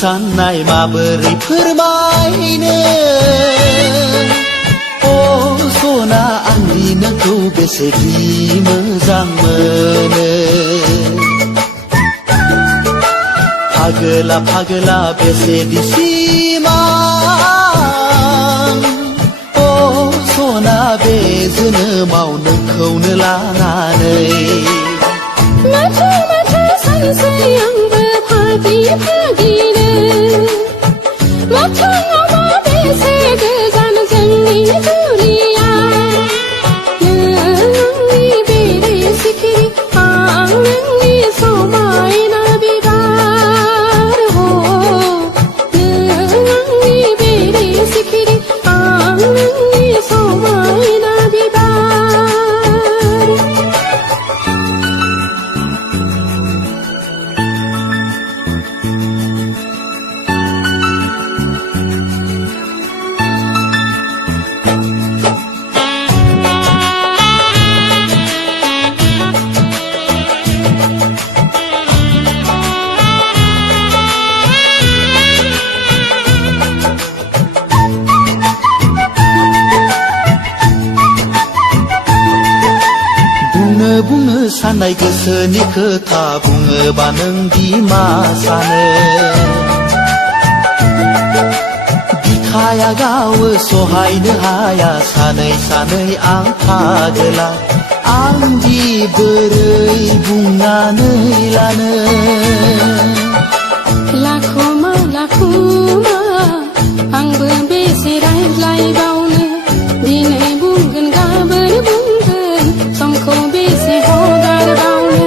साननाय माबोरै फोरमायनो अ सना आंनि नोंखौ बेसेदि मोजां मोनो फागोला फागोला बेसेदि सिमां अ सना बे जोनोमाव नोंखौनो लानानै माथो माथो सानसै आंबो फागि फागिनो मोखाङावबा बेसे गोजान जोंनि जुलिया नोंनि बेरे सिखिरि आं नोंनि समायना बिबार हो नोंनि बेरे सिखिरि आं नोंनि समायना बिबार बुंनो साननाय गोसोनि खोथा बुङोबा नोंदि मा सानो बिखाया गावो सहायनो हाया सानै सानै आं फागोला आंदि बोरै बुंनानै लानो लाखुमा लाखुमा आंबो बेसे रायज्लायबावनो दिनै बुंगोन गाबोन बुंगोन समखौ बेसे हगारबावनो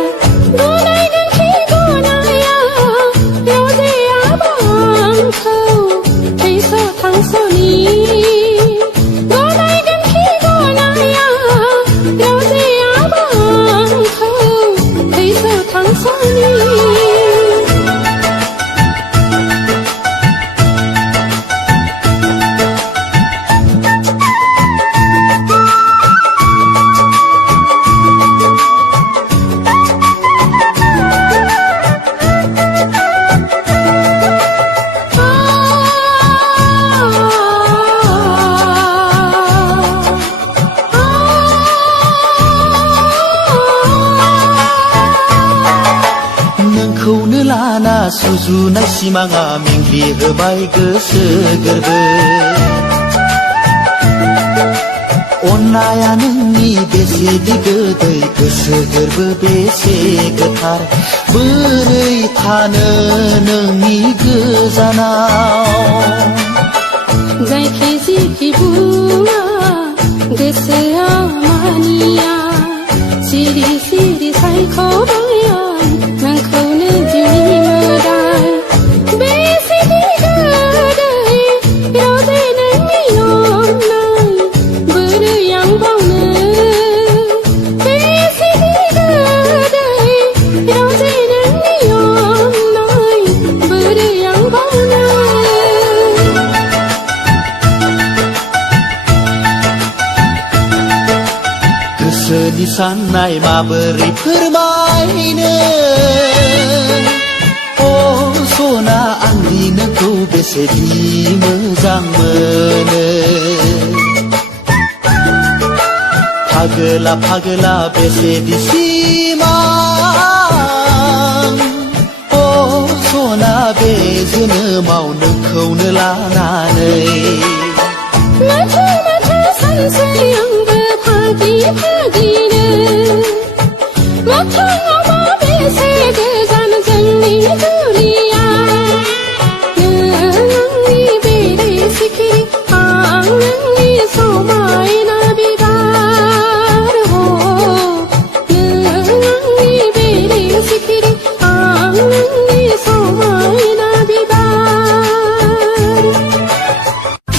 गनायगोन खि गनाया रावजायाबा आंखौ थैस' थांस'नि गनायगोन खि गनाया रावजायाबा आंखौ थैस' थांस'नि नोंखौनो लाना सुजुनाय सिमाङा मेंग्लि होबाय गोसो गोरबो अननाया नोंनि बेसेदि गोदै गोसो गोरबो बेसे गोथार बोरै थानो नोंनि गोजानाव जायखि जिखि बुङा गोसोआ मानिया सिरि सिरि सायख'बाय आं नोंखौनो जिउनि मोदाय बेसेदि गोदै रावजे नोंनि अननाय बोरै आं बावनो बेसेदि गोदै रावजे नोंनि अननाय बोरै आं बावनो गोसोनि साननाय माबोरै फोरमायनो अ सना आंनि नोंखौ बेसेदि मोजां मोनो फागोला फागोला बेसेदि सिमां अ सना बे जोनोमाव नोंखौनो लानानै माथो माथो सानसै आंबो फागि फागिनो मोखाङावबा बेसे गोजान जोंनि